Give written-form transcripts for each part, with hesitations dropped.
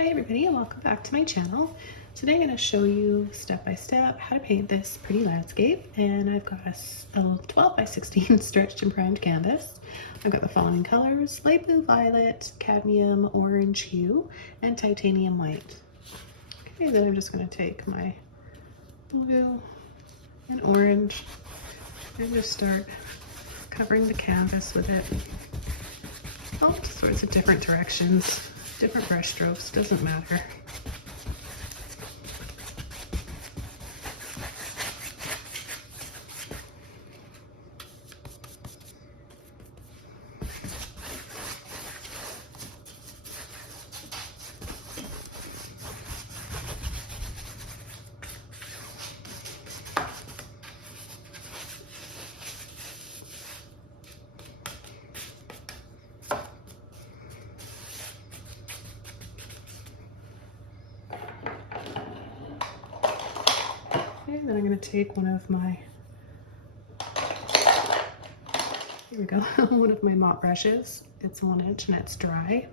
Hi everybody and welcome back to my channel. Today I'm going to show you step by step how to paint this pretty landscape, and I've got a 12 by 16 stretched and primed canvas. I've got the following colors: light blue, violet, cadmium, orange hue, and titanium white. Okay, then I'm just going to take my blue and orange and just start covering the canvas with it. All sorts of different directions. Different brush strokes, doesn't matter. And then I'm going to take one of my, here we go, one of my mop brushes. It's 1 inch and it's dry.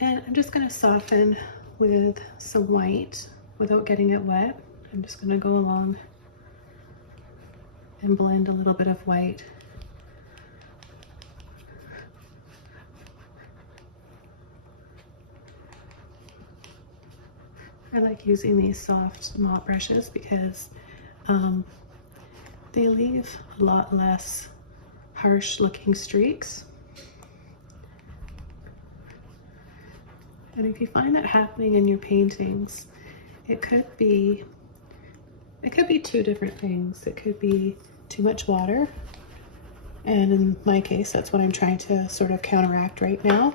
And I'm just going to soften with some white without getting it wet. I'm just going to go along and blend a little bit of white. I like using these soft mop brushes because they leave a lot less harsh looking streaks. And if you find that happening in your paintings, it could be two different things. It could be too much water, and in my case that's what I'm trying to sort of counteract right now.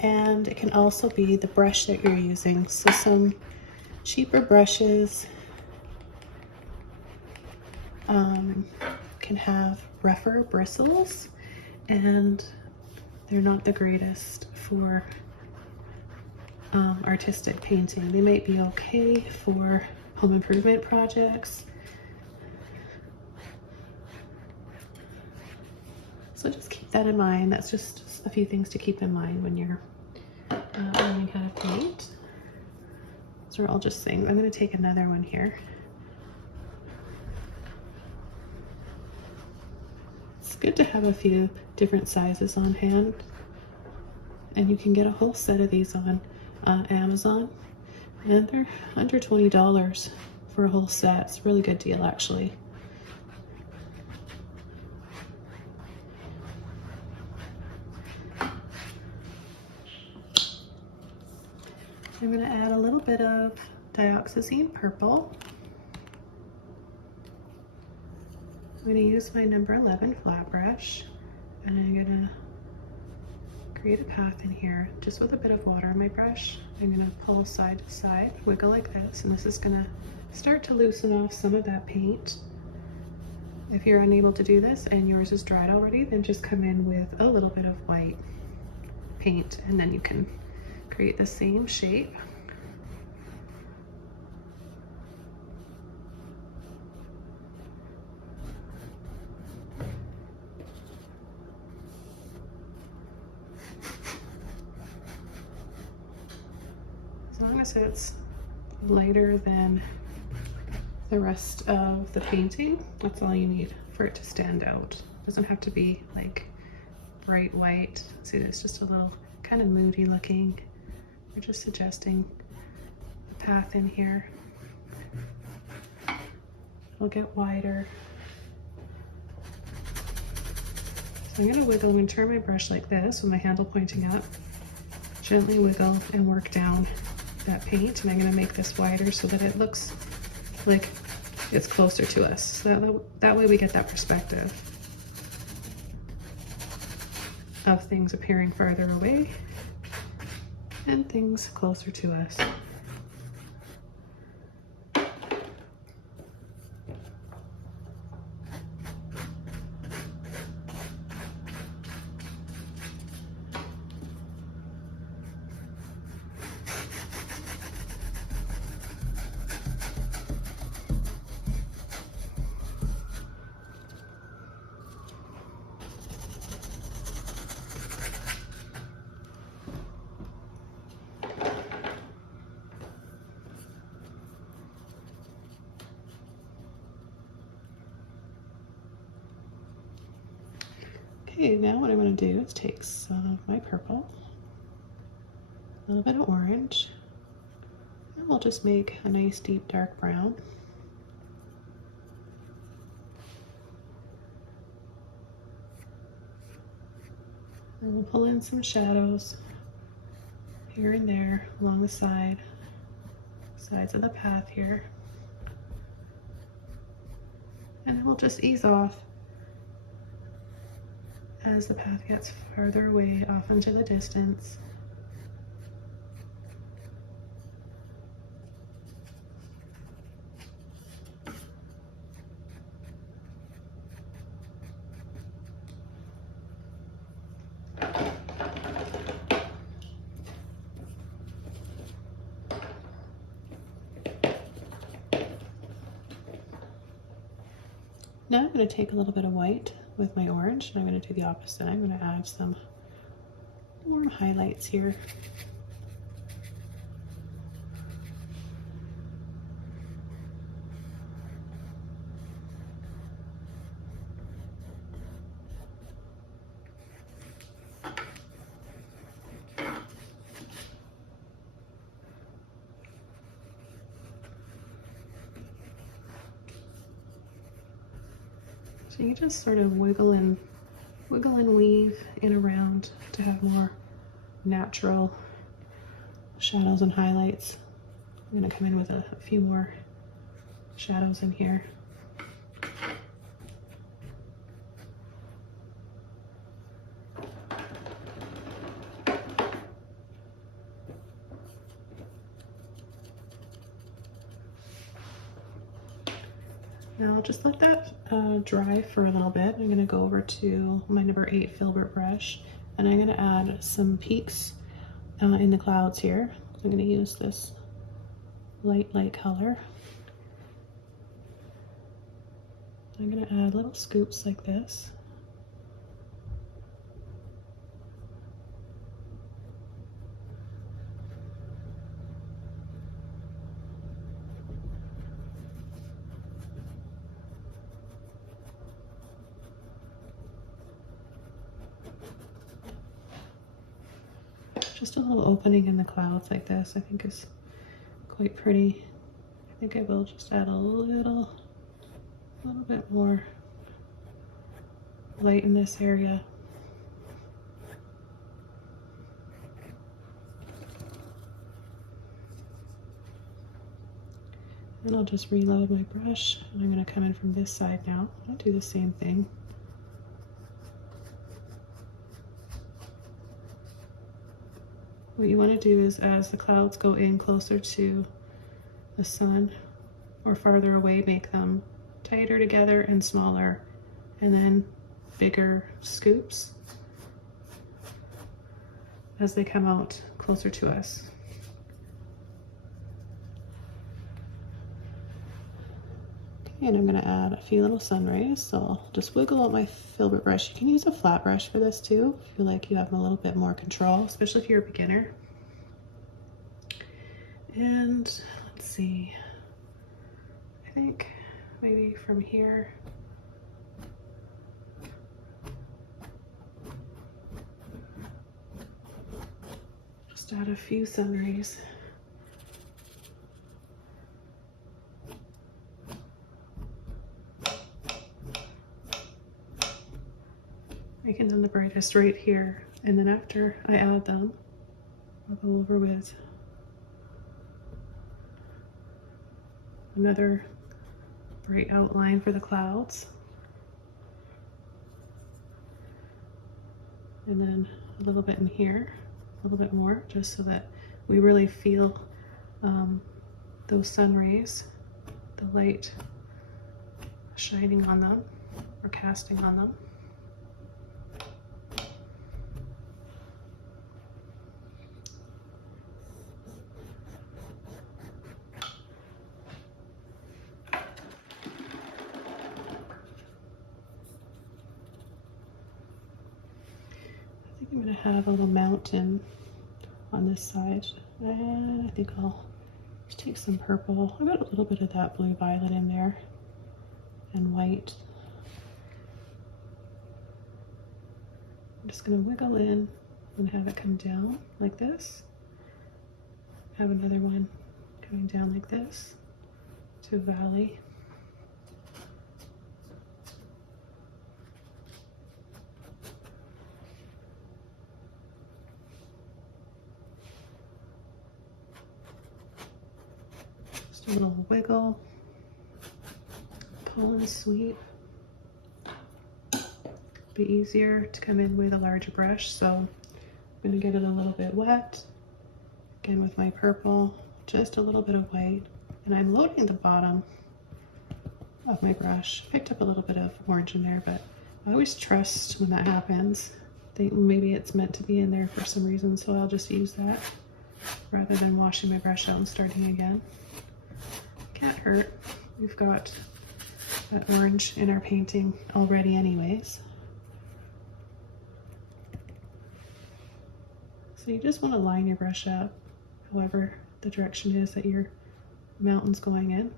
And it can also be the brush that you're using. So some cheaper brushes can have rougher bristles, and they're not the greatest for artistic painting. They might be okay for home improvement projects. So just keep that in mind. That's just a few things to keep in mind when you're learning how to paint. So we're all just saying, I'm going to take another one here. It's good to have a few different sizes on hand, and you can get a whole set of these on Amazon, and they're under $20 for a whole set. It's a really good deal actually. I'm going to add a little bit of Dioxazine purple. I'm going to use my number 11 flat brush, and I'm going to create a path in here just with a bit of water on my brush. I'm going to pull side to side, wiggle like this, and this is going to start to loosen off some of that paint. If you're unable to do this and yours is dried already, then just come in with a little bit of white paint, and then you can create the same shape. As long as it's lighter than the rest of the painting, that's all you need for it to stand out. It doesn't have to be like bright white. See, it's just a little kind of moody looking. We're just suggesting a path in here. It'll get wider. So I'm going to wiggle and turn my brush like this with my handle pointing up. Gently wiggle and work down that paint, and I'm going to make this wider so that it looks like it's closer to us. So that way we get that perspective of things appearing farther away and things closer to us. Okay, now what I'm going to do is take some of my purple, a little bit of orange, and we'll just make a nice deep dark brown. And we'll pull in some shadows here and there along the sides of the path here. And we'll just ease off as the path gets farther away off into the distance. Now I'm going to take a little bit of white with my orange, and I'm going to do the opposite. I'm going to add some warm highlights here. So you just sort of wiggle and weave in around to have more natural shadows and highlights. I'm going to come in with a few more shadows in here. Now I'll just let that dry for a little bit. I'm going to go over to my number 8 filbert brush, and I'm going to add some peaks in the clouds here. I'm going to use this light color. I'm going to add little scoops like this. Just a little opening in the clouds like this, I think is quite pretty. I think I will just add a little bit more light in this area. And I'll just reload my brush, and I'm going to come in from this side now. I'll do the same thing. What you want to do is, as the clouds go in closer to the sun or farther away, make them tighter together and smaller, and then bigger scoops as they come out closer to us. Okay, and I'm going to add a few little sun rays, so I'll just wiggle out my filbert brush. You can use a flat brush for this too, if you feel like you have a little bit more control, especially if you're a beginner. And let's see, I think maybe from here, just add a few sun rays. Making them the brightest right here, and then after I add them, I'll go over with another bright outline for the clouds, and then a little bit in here, a little bit more, just so that we really feel those sun rays, the light shining on them or casting on them. I'm going to have a little mountain on this side, and I think I'll just take some purple. I've got a little bit of that blue violet in there, and white. I'm just going to wiggle in and have it come down like this. Have another one coming down like this to a valley. Just a little wiggle, pull and sweep. Be easier to come in with a larger brush, so I'm going to get it a little bit wet. Again with my purple, just a little bit of white, and I'm loading the bottom of my brush. Picked up a little bit of orange in there, but I always trust when that happens. I think maybe it's meant to be in there for some reason, so I'll just use that rather than washing my brush out and starting again. Can't hurt. We've got that orange in our painting already anyways. So you just want to line your brush up however the direction is that your mountain's going in.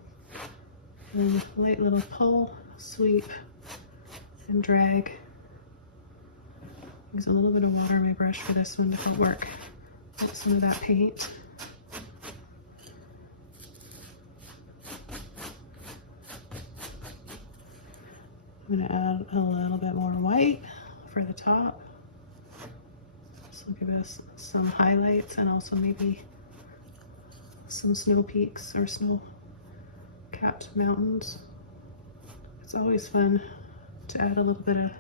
And light little pull, sweep, and drag. Use a little bit of water on my brush for this one to help work with some of that paint. I'm going to add a little bit more white for the top. This will give us some highlights and also maybe some snow peaks or snow-capped mountains. It's always fun to add a little bit of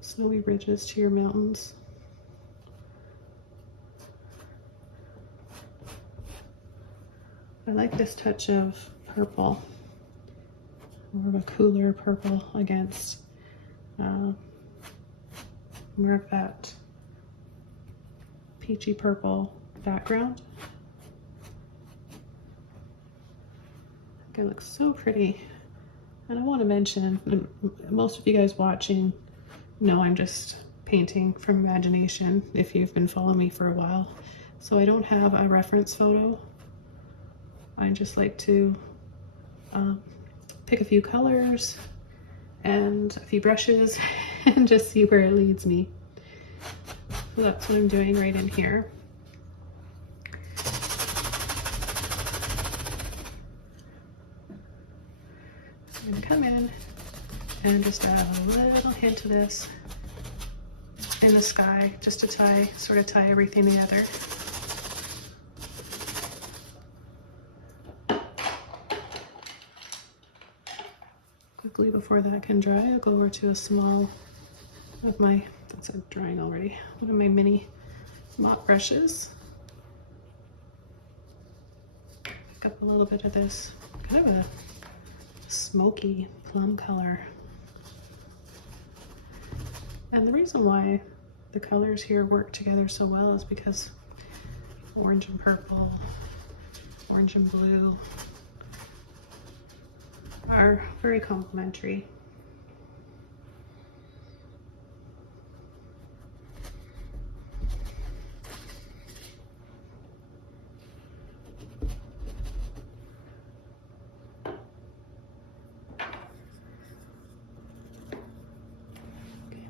snowy ridges to your mountains. I like this touch of purple, more of a cooler purple against more of that peachy purple background. I think it looks so pretty. And I want to mention, most of you guys watching know I'm just painting from imagination if you've been following me for a while. So I don't have a reference photo. I just like to pick a few colors and a few brushes and just see where it leads me. So that's what I'm doing right in here. I'm going to come in and just add a little hint of this in the sky just to sort of tie everything together. Quickly before that can dry, I'll go over to a small of my, that's drying already, one of my mini mop brushes. Pick up a little bit of this, kind of a smoky plum color. And the reason why the colors here work together so well is because orange and purple, orange and blue are very complementary.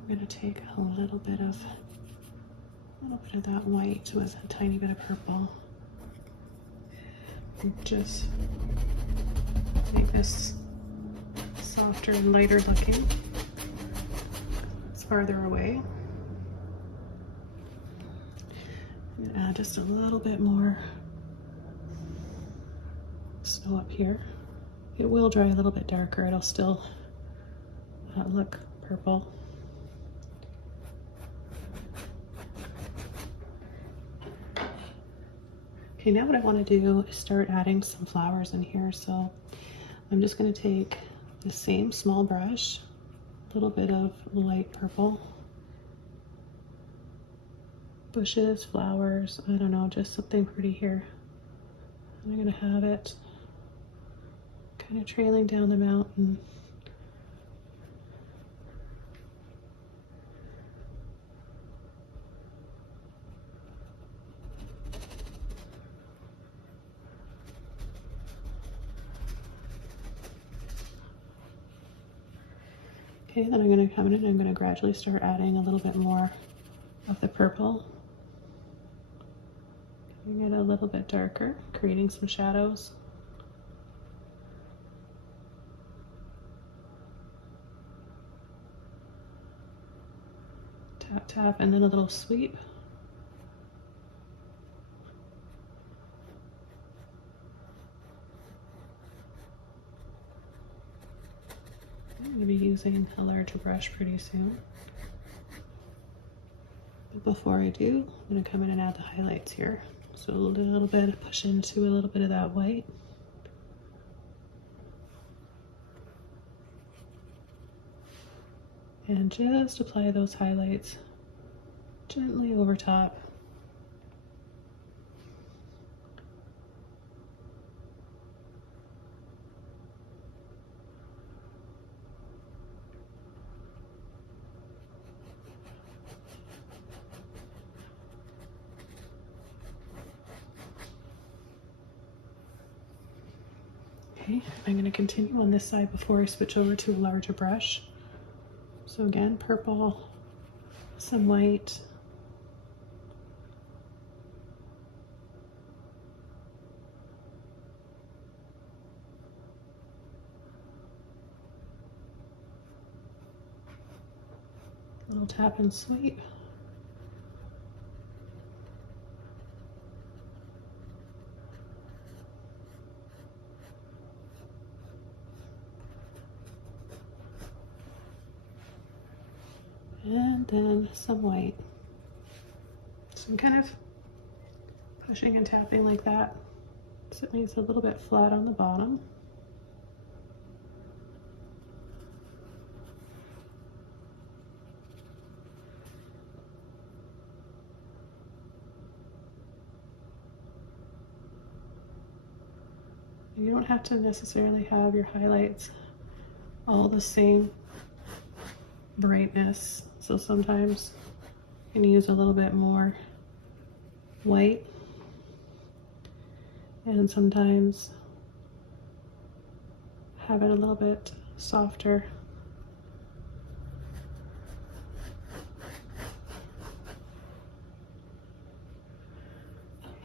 I'm going to take a little bit of that white with a tiny bit of purple and just make this softer and lighter looking. It's farther away. And add just a little bit more snow up here. It will dry a little bit darker. It'll still look purple. Okay, now what I want to do is start adding some flowers in here. So I'm just going to take the same small brush, a little bit of light purple, bushes, flowers, I don't know, just something pretty here. And I'm going to have it kind of trailing down the mountain. Okay, then I'm going to come in and I'm going to gradually start adding a little bit more of the purple. Getting it a little bit darker, creating some shadows. Tap, tap, and then a little sweep. I'm going to be using a larger brush pretty soon. But before I do, I'm going to come in and add the highlights here. So a little bit, push into a little bit of that white. And just apply those highlights gently over top. Okay, I'm going to continue on this side before I switch over to a larger brush. So again, purple, some white, little tap and sweep. And then some white. So I'm kind of pushing and tapping like that, so it makes it a little bit flat on the bottom. You don't have to necessarily have your highlights all the same brightness. So sometimes you can use a little bit more white, and sometimes have it a little bit softer.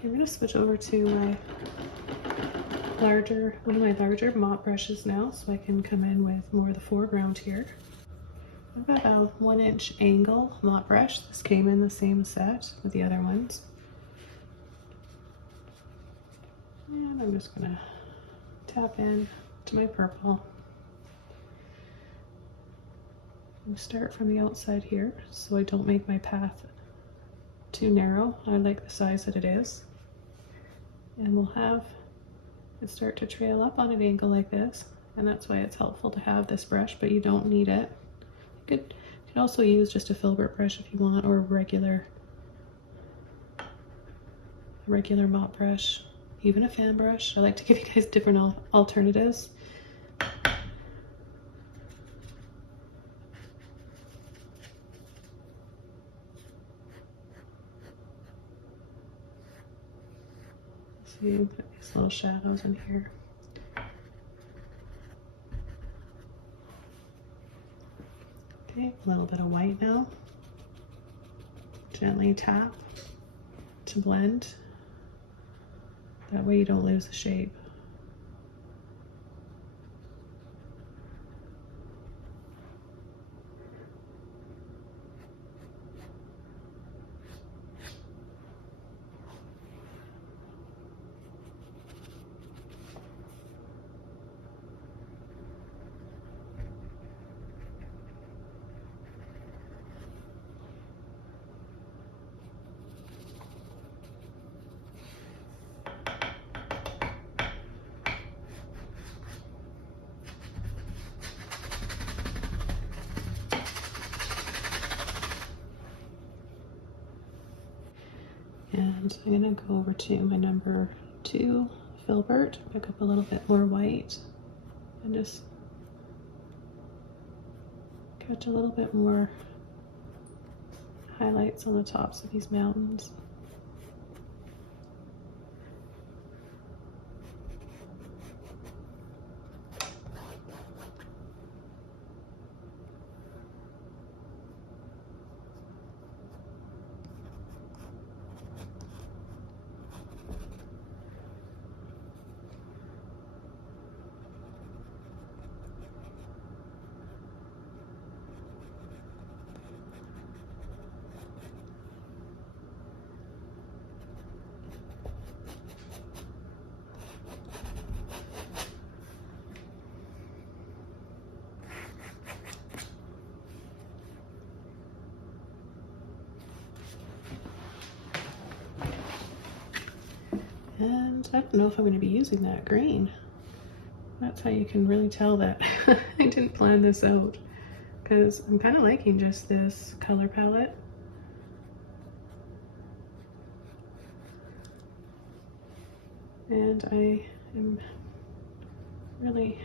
I'm going to switch over to my one of my larger mop brushes now, so I can come in with more of the foreground here. I've got a 1-inch angle mop brush. This came in the same set with the other ones. And I'm just gonna tap in to my purple. I'm start from the outside here so I don't make my path too narrow. I like the size that it is. And we'll have it start to trail up on an angle like this, and that's why it's helpful to have this brush, but you don't need it. You could also use just a filbert brush if you want, or a regular mop brush, even a fan brush. I like to give you guys different alternatives. So you put these little shadows in here. Okay, a little bit of white now. Gently tap to blend. That way you don't lose the shape. And I'm going to go over to my number 2 filbert, pick up a little bit more white, and just catch a little bit more highlights on the tops of these mountains. And I don't know if I'm going to be using that green. That's how you can really tell that I didn't plan this out, because I'm kind of liking just this color palette. And I am really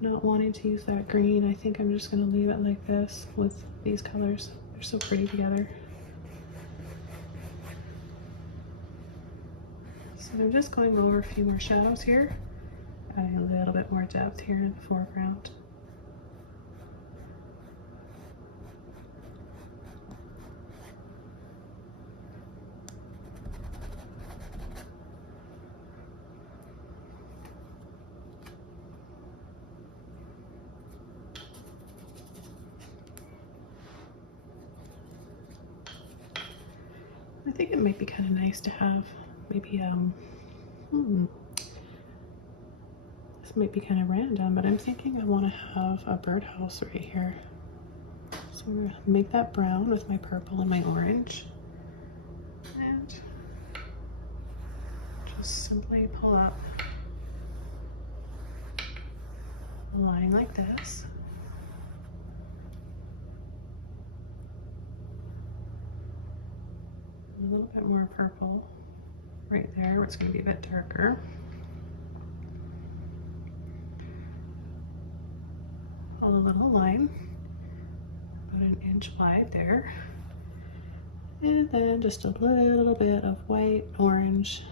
not wanting to use that green. I think I'm just going to leave it like this with these colors. They're so pretty together. So I'm just going over a few more shadows here, adding a little bit more depth here in the foreground. I think it might be kind of nice to have maybe, this might be kind of random, but I'm thinking I want to have a birdhouse right here. So I'm going to make that brown with my purple and my orange. And just simply pull up a line like this. A little bit more purple right there where it's going to be a bit darker. Pull a little line, about an inch wide there. And then just a little bit of white, orange.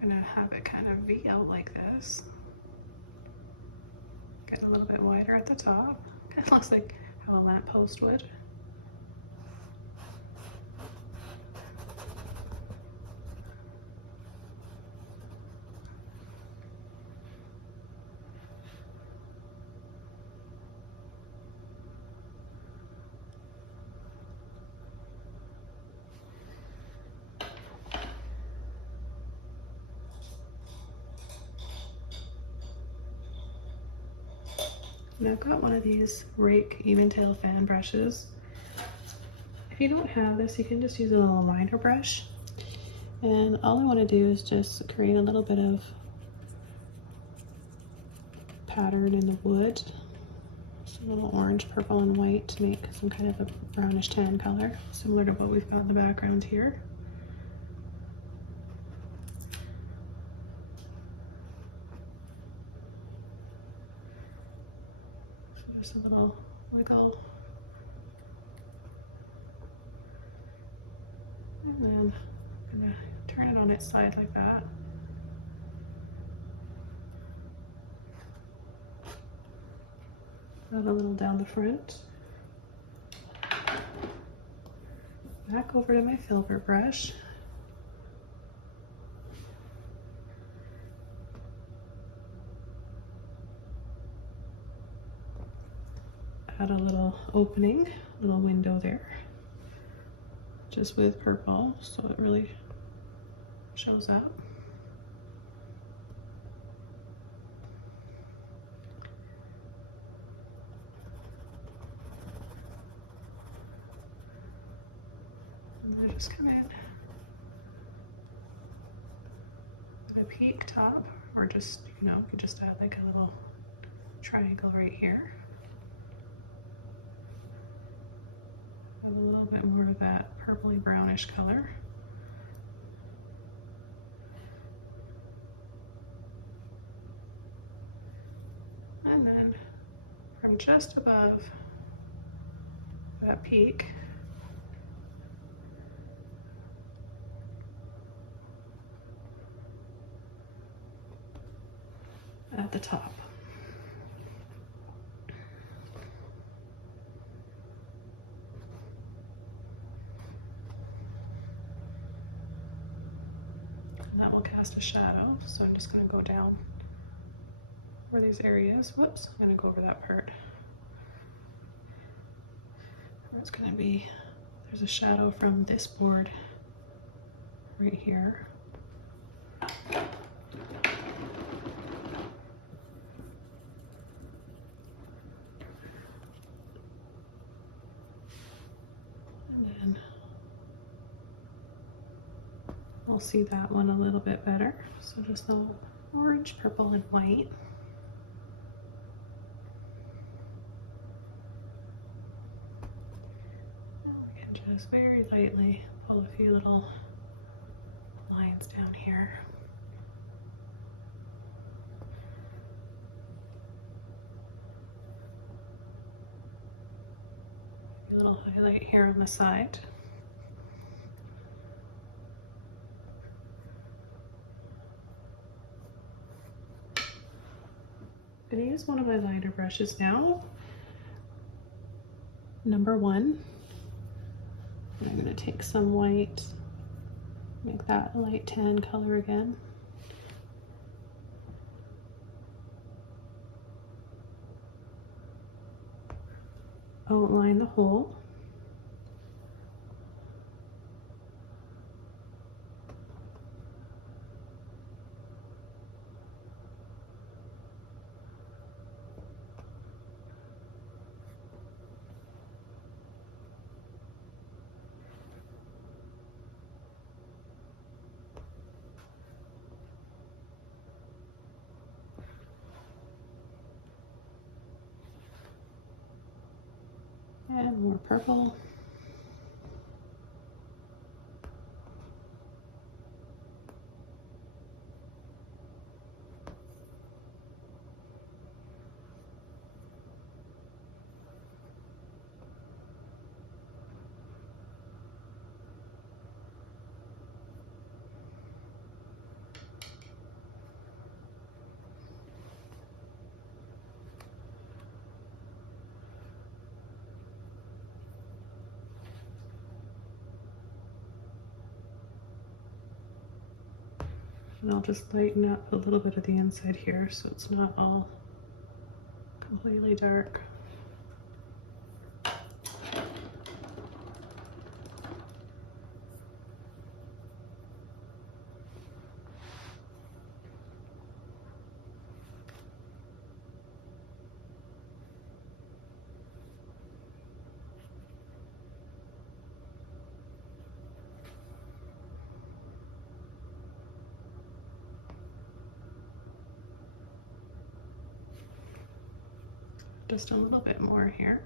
I'm gonna have it kind of V out like this. Get a little bit wider at the top. Kind of looks like how a lamppost would. And I've got one of these rake even tail fan brushes. If you don't have this, you can just use a little liner brush. And all I want to do is just create a little bit of pattern in the wood. Just a little orange, purple, and white to make some kind of a brownish tan color, similar to what we've got in the background here. Just a little wiggle. And then I'm gonna turn it on its side like that. Add a little down the front. Back over to my filbert brush. Add a little opening, little window there, just with purple, so it really shows up. And then just come in at a peak top, or just, you could just add like a little triangle right here. A little bit more of that purpley brownish color. And then from just above that peak, at the top. and that will cast a shadow. So I'm just going to go down over these areas. Whoops, I'm going to go over that part. It's going to be, there's a shadow from this board right here. And then we'll see that one a little bit better. So just the orange, purple, and white. Just very lightly pull a few little lines down here. A little highlight here on the side. I'm going to use one of my lighter brushes now, number 1. I'm going to take some white, make that a light tan color again. Outline the hole. And more purple. And I'll just lighten up a little bit of the inside here so it's not all completely dark. Just a little bit more here.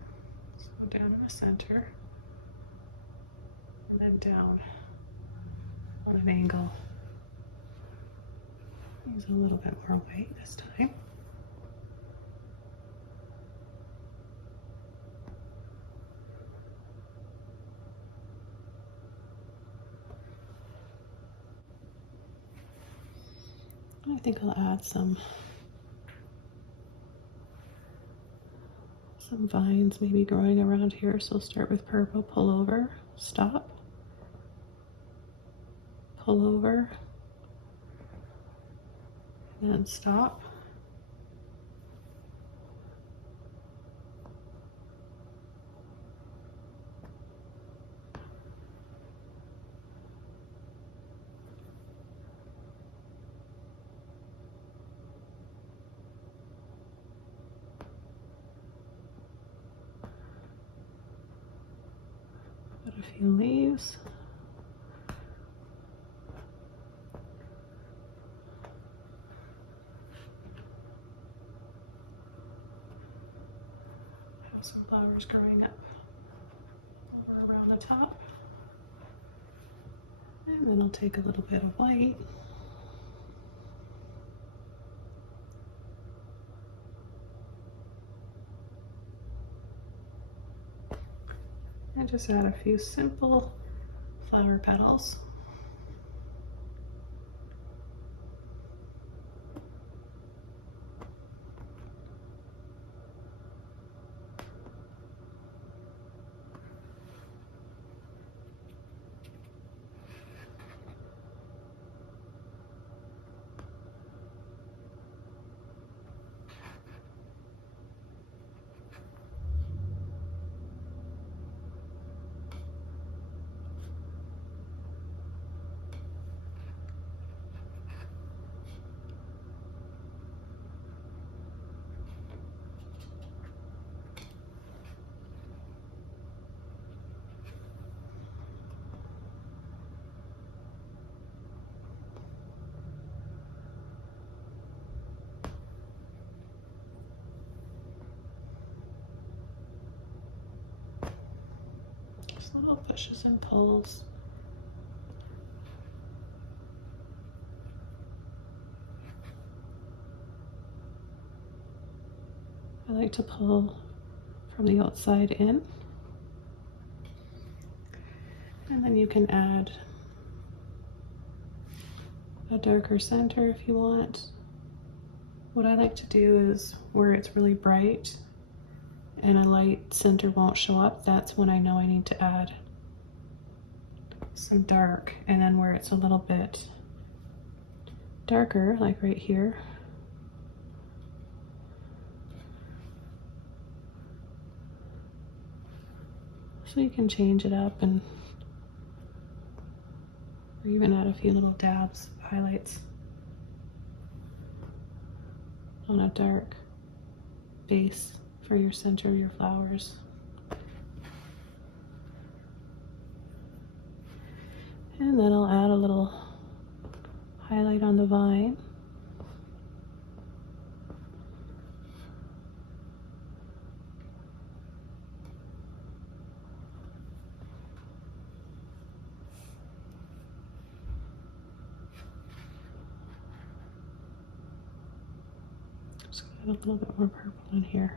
So down in the center and then down on an angle. Use a little bit more white this time. I think I'll add some vines maybe growing around here. So start with purple, pull over, stop, pull over, and then stop. Put a few leaves. Have some flowers growing up over around the top. And then I'll take a little bit of white. And just add a few simple flower petals. pushes and pulls. I like to pull from the outside in. And then you can add a darker center if you want. What I like to do is where it's really bright and a light center won't show up, that's when I know I need to add some dark. And then where it's a little bit darker, like right here, so you can change it up and or even add a few little dabs of highlights on a dark base for your center of your flowers. And then I'll add a little highlight on the vine. Just add a little bit more purple in here.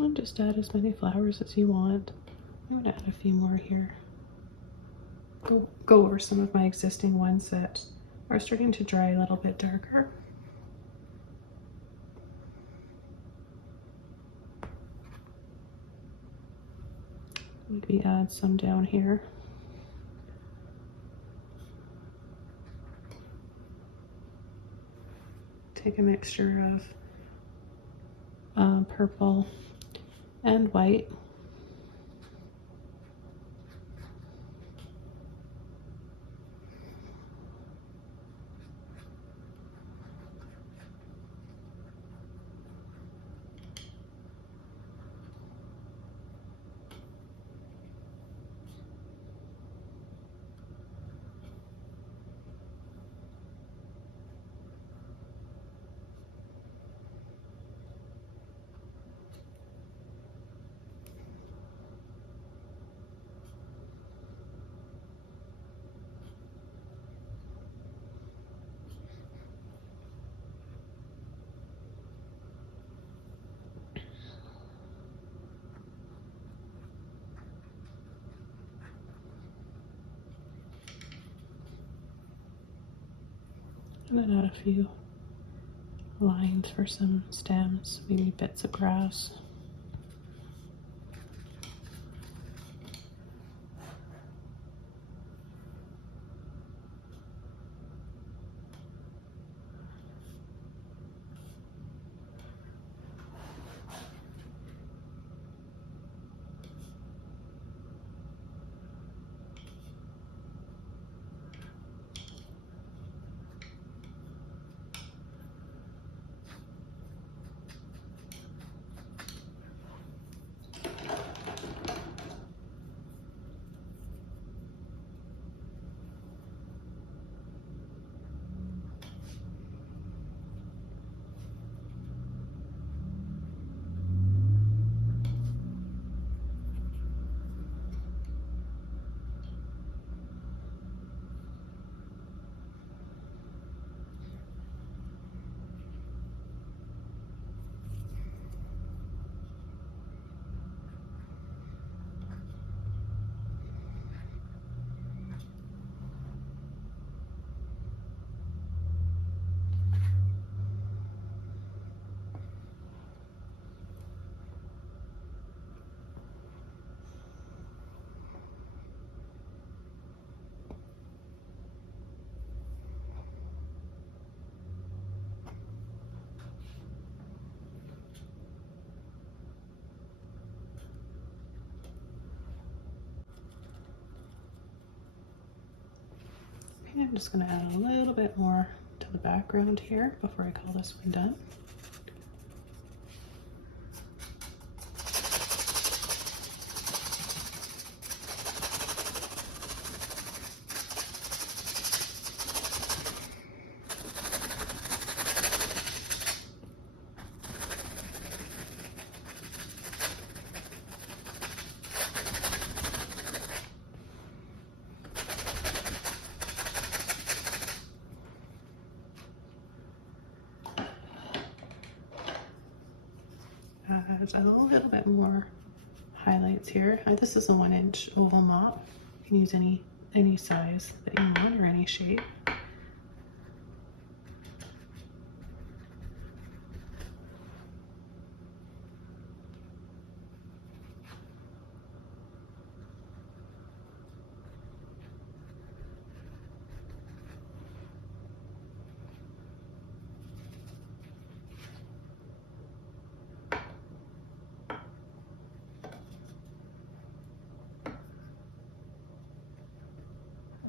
And just add as many flowers as you want. I'm going to add a few more here. Go over some of my existing ones that are starting to dry a little bit darker. Maybe add some down here. Take a mixture of purple and white. And then add a few lines for some stems, maybe bits of grass. I'm just going to add a little bit more to the background here before I call this one done. A little bit more highlights here. This is a 1-inch oval mop. You can use any size that you want or any shape.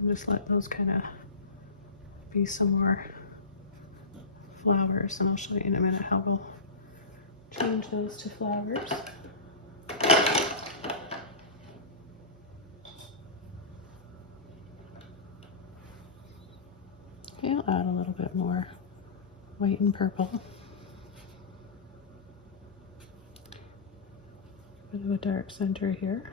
Just let those kind of be some more flowers, and I'll show you in a minute how we'll change those to flowers. Okay, I'll add a little bit more white and purple. Bit of a dark center here.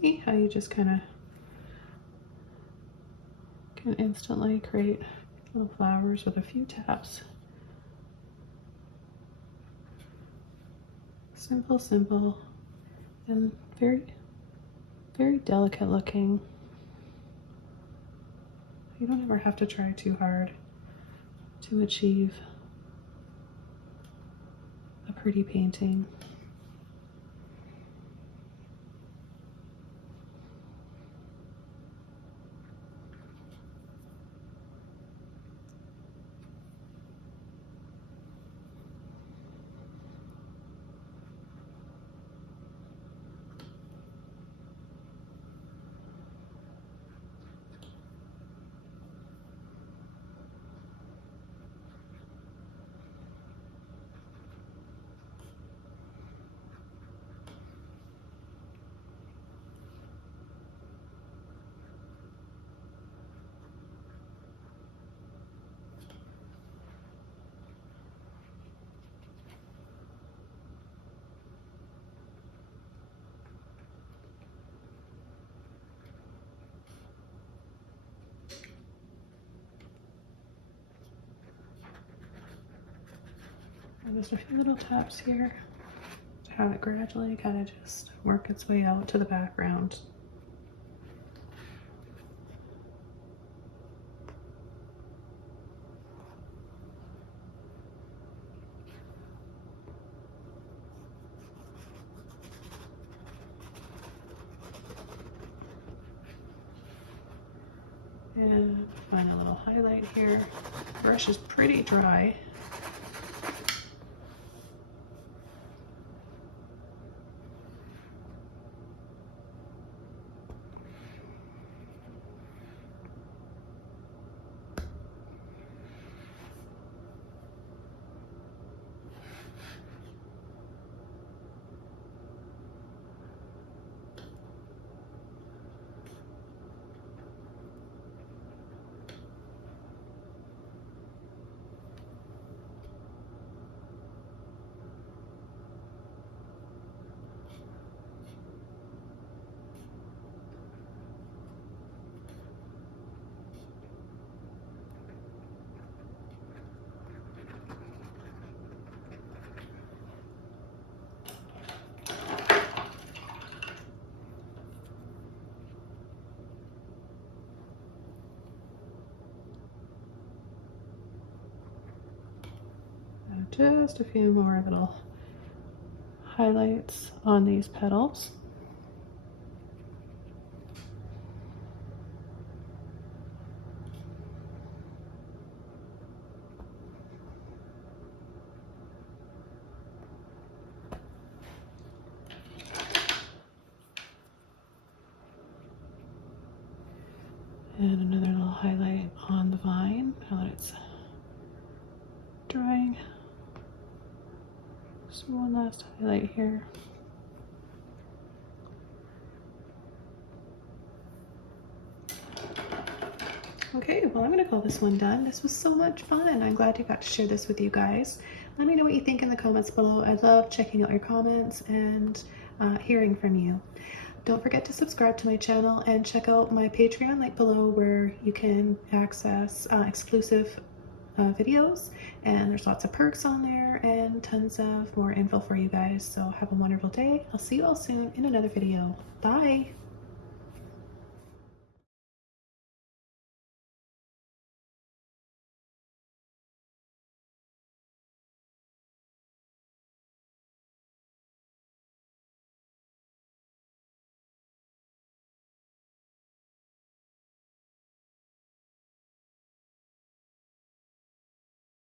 See how you just kind of can instantly create little flowers with a few taps. Simple, simple, and very, very delicate looking. You don't ever have to try too hard to achieve a pretty painting. Just a few little taps here to have it gradually kind of just work its way out to the background. And find a little highlight here. The brush is pretty dry. just a few more little highlights on these petals. And another little highlight on the vine now that it's drying. Just one last highlight here. Okay, well, I'm going to call this one done. This was so much fun. I'm glad I got to share this with you guys. Let me know what you think in the comments below. I love checking out your comments and hearing from you. Don't forget to subscribe to my channel and check out my Patreon link below where you can access exclusive videos, and there's lots of perks on there and tons of more info for you guys. So have a wonderful day. I'll see you all soon in another video. Bye.